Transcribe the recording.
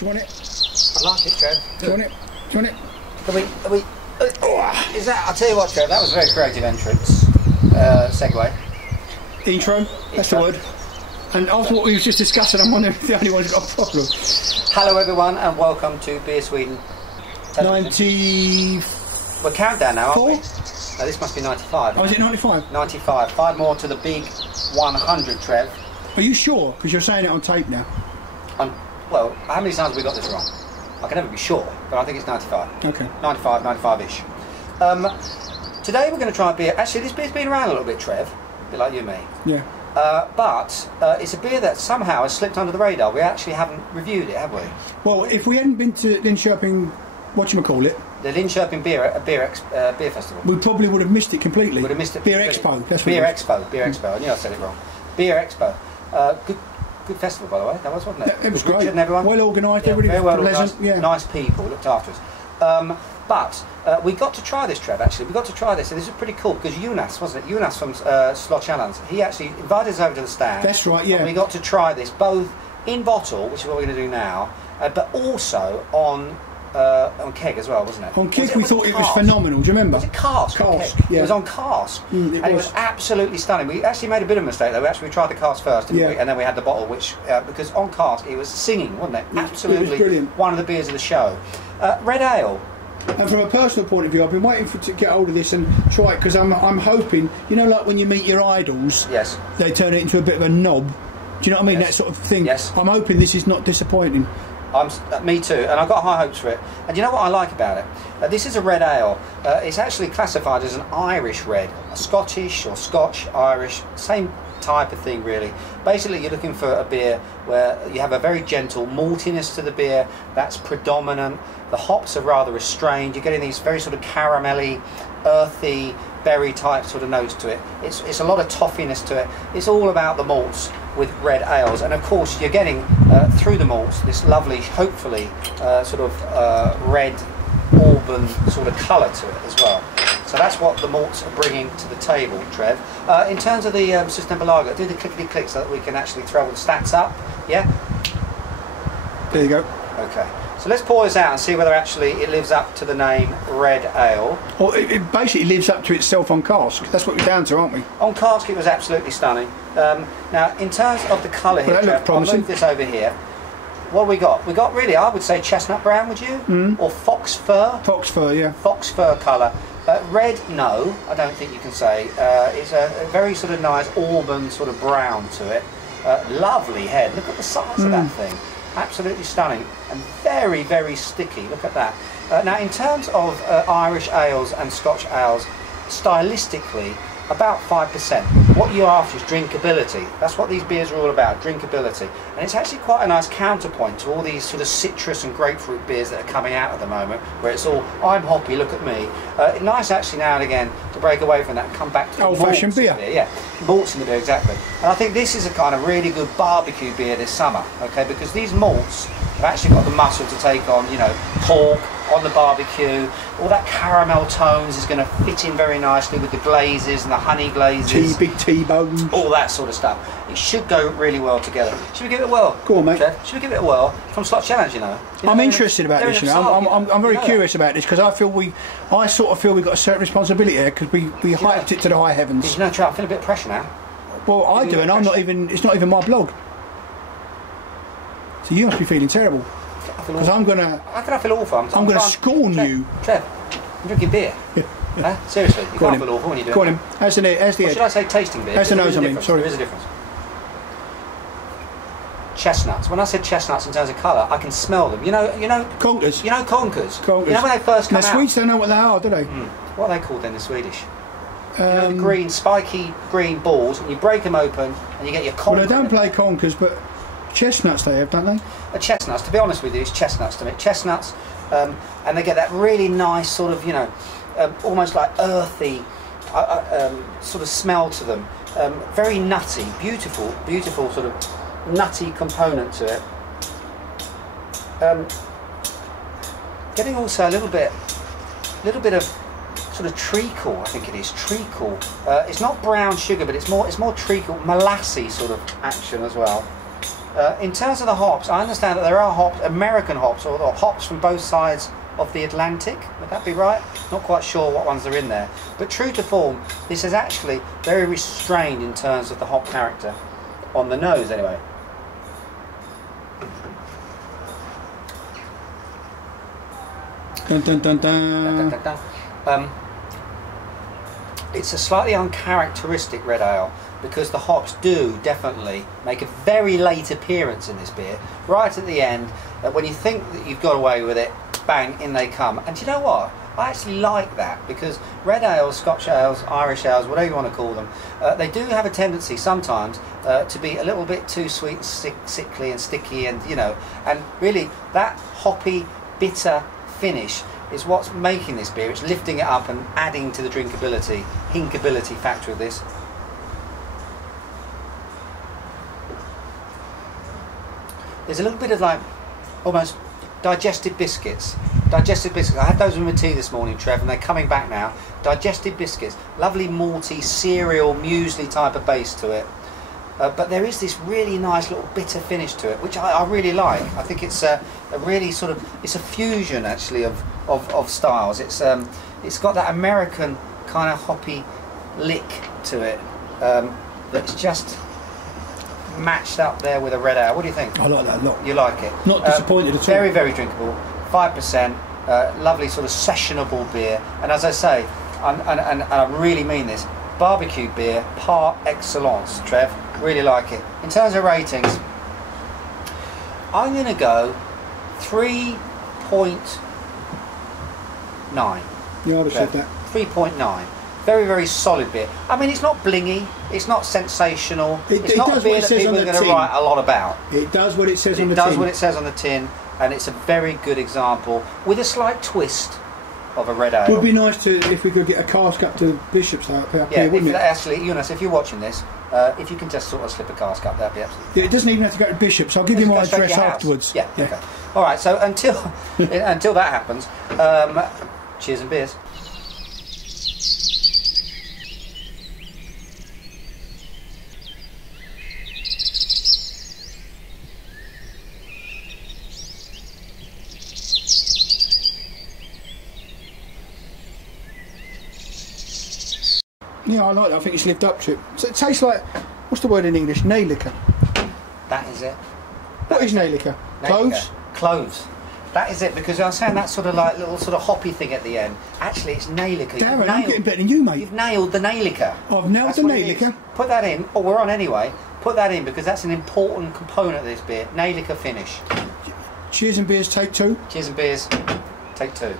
Do you want it? I like it, Trev. Do you want it? Do you want it? Are we is that? I'll tell you what, Trev. That was a very creative entrance. Segue. Intro. That's the word. And after what we were just discussing, I'm wondering if the only one who's got a problem. Hello, everyone, and welcome to Beer Sweden. 90. We're countdown now, aren't we? 4? No, this must be 95. Oh, is it 95? 95. 5 more to the big 100, Trev. Are you sure? Because you're saying it on tape now. Well, how many times have we got this wrong? I can never be sure, but I think it's 95. Okay. 95, 95-ish. Today we're going to try a beer. Actually, this beer's been around a little bit, Trev. A bit like you and me. Yeah. But it's a beer that somehow has slipped under the radar. We actually haven't reviewed it, have we? Well, if we hadn't been to Linköping, whatchamacallit, the Linköping Beer Festival, we probably would have missed it completely. Would have missed it. Beer Expo. That's what Beer it was. Expo. Beer Expo. I knew I said it wrong. Beer Expo. Good festival, by the way. That was, wasn't it? It was Richard great. and everyone. Well organised. Yeah, everybody very well pleasant. organised. Yeah. Nice people looked after us. But we got to try this, Trev. Actually, we got to try this, and this is pretty cool because Jonas, wasn't it? Jonas from Slottskällans. He actually invited us over to the stand. That's right. Yeah. And we got to try this both in bottle, which is what we're going to do now, but also on keg as well, wasn't it? On keg, we thought it was phenomenal. Do you remember? Was it cask? Cask. Yeah. It was on cask, and it was absolutely stunning. We actually made a bit of a mistake though. We tried the cask first, didn't we? And then we had the bottle, which because on cask it was singing, wasn't it? Absolutely, it was brilliant. One of the beers of the show. Red ale. And from a personal point of view, I've been waiting to get hold of this and try it because I'm hoping, you know, like when you meet your idols, yes, they turn it into a bit of a knob. Do you know what I mean? Yes. That sort of thing. Yes. I'm hoping this is not disappointing. Me too, and I've got high hopes for it. And you know what I like about it? This is a red ale. It's actually classified as an Irish red, a Scottish or Scotch, Irish, same type of thing really. Basically you're looking for a beer where you have a very gentle maltiness to the beer that's predominant. The hops are rather restrained. You're getting these very sort of caramelly, earthy, berry type sort of notes to it. It's a lot of toffiness to it. It's all about the malts with red ales, and of course you're getting through the malts this lovely, hopefully sort of red auburn sort of colour to it as well. So that's what the malts are bringing to the table, Trev. In terms of the System Lager, do the clickety click so that we can actually throw the stats up. Yeah. There you go. Okay. So let's pour this out and see whether actually it lives up to the name Red Ale. Well, it basically lives up to itself on cask. That's what we're down to, aren't we? On cask it was absolutely stunning. Now in terms of the colour here, Trev, I'll move this over here. What have we got? We got really, I would say chestnut brown, would you? Or fox fir? Fox fir, yeah. Fox fir colour. Red, no, I don't think you can say. It's a very sort of nice auburn sort of brown to it. Lovely head. Look at the size of that thing. Absolutely stunning and very, very sticky. Look at that. Now, in terms of Irish ales and Scotch ales, stylistically, about 5%. What you're after is drinkability. That's what these beers are all about, drinkability. And it's actually quite a nice counterpoint to all these sort of citrus and grapefruit beers that are coming out at the moment, where it's all, I'm hoppy, look at me. Nice actually now and again to break away from that and come back to old-fashioned beer. Yeah, malts in the beer, exactly. And I think this is a kind of really good barbecue beer this summer, okay, because these malts have actually got the muscle to take on, you know, pork, on the barbecue. All that caramel tones is going to fit in very nicely with the glazes and the honey glazes. Big T-bones. All that sort of stuff. It should go really well together. Should we give it a whirl? Go on, mate. Trev? Should we give it a whirl? From Slottskällans, you know. I'm interested about this, you know. I'm very curious about this because I sort of feel we've got a certain responsibility here because we hyped it to the high heavens. You know, Trev, I feel a bit of pressure now. Well, I do, and I'm not even. It's not even my blog. So you must be feeling terrible. Because I'm gonna. How can I feel awful? I'm gonna scorn you. Trev, I'm drinking beer. Huh? Seriously, you can't feel awful when you do it. Go on him. How's the head? Should I say tasting beer? How's the nose? I mean, sorry. There is a difference. Chestnuts. When I said chestnuts in terms of colour, I can smell them. You know. Conkers. You know conkers. Conkers. You know when they first come out. The Swedes don't know what they are, do they? What are they called then, the Swedish? You know, the green, spiky green balls, and you break them open, and you get your conker. Well, they don't play conkers, but chestnuts they have, don't they? Chestnuts, to be honest with you, it's chestnuts to me. Chestnuts, and they get that really nice sort of, you know, almost like earthy sort of smell to them. Very nutty, beautiful, beautiful sort of nutty component to it. Getting also a little bit of sort of treacle, I think it is, treacle. It's not brown sugar, but it's more treacle, molassy sort of action as well. In terms of the hops, I understand that there are hops, American hops, or hops from both sides of the Atlantic. Would that be right? Not quite sure what ones are in there. But true to form, this is actually very restrained in terms of the hop character. On the nose, anyway. Dun, dun, dun, dun. Dun, dun, dun. It's a slightly uncharacteristic red ale because the hops do definitely make a very late appearance in this beer. Right at the end, when you think that you've got away with it, bang, in they come. And do you know what? I actually like that because red ales, Scotch ales, Irish ales, whatever you want to call them, they do have a tendency sometimes to be a little bit too sweet and sickly and sticky, and you know, and really that hoppy, bitter finish is what's making this beer. It's lifting it up and adding to the drinkability, hinkability factor of this. There's a little bit of like almost digested biscuits. Digested biscuits. I had those with my tea this morning, Trev, and they're coming back now. Digested biscuits. Lovely malty, cereal, muesli type of base to it. But there is this really nice little bitter finish to it, which I really like. I think it's a really sort of, it's a fusion actually of styles. It's got that American kind of hoppy lick to it that's just matched up there with a red ale. What do you think? I like that a lot. You like it? Not disappointed at all. Very, very drinkable. 5%. Lovely sort of sessionable beer. And as I say, and I really mean this, barbecue beer par excellence, Trev. Really like it. In terms of ratings, I'm going to go 3.9. Yeah, I would have said that. 3.9. Very, very solid beer. I mean, it's not blingy, it's not sensational, it's not a beer that people are going to write a lot about. It does what it says on the tin. It tin. does what it says on the tin, and it's a very good example, with a slight twist of a red ale. It would be nice to if we could get a cask up to Bishop's up here, wouldn't it? Actually, Eunice, if you're watching this, if you can just sort of slip a cask up, that'd be absolutely. Yeah, it doesn't even have to go to Bishop's. I'll give you my address afterwards. Yeah. Okay. All right. So until that happens, cheers and beers. Yeah, I like that. I think it's lived up to it. So it tastes like, what's the word in English? Nail liquor. That is it. What is nail liquor? Cloves? Cloves. That is it, because I was saying that sort of like little sort of hoppy thing at the end. Actually, it's nail liquor. Darren, I'm getting better than you, mate. You've nailed the nail liquor. I've nailed the nail liquor. Put that in. Oh, we're on anyway. Put that in because that's an important component of this beer. Nail liquor finish. Cheers and beers, take two. Cheers and beers, take two.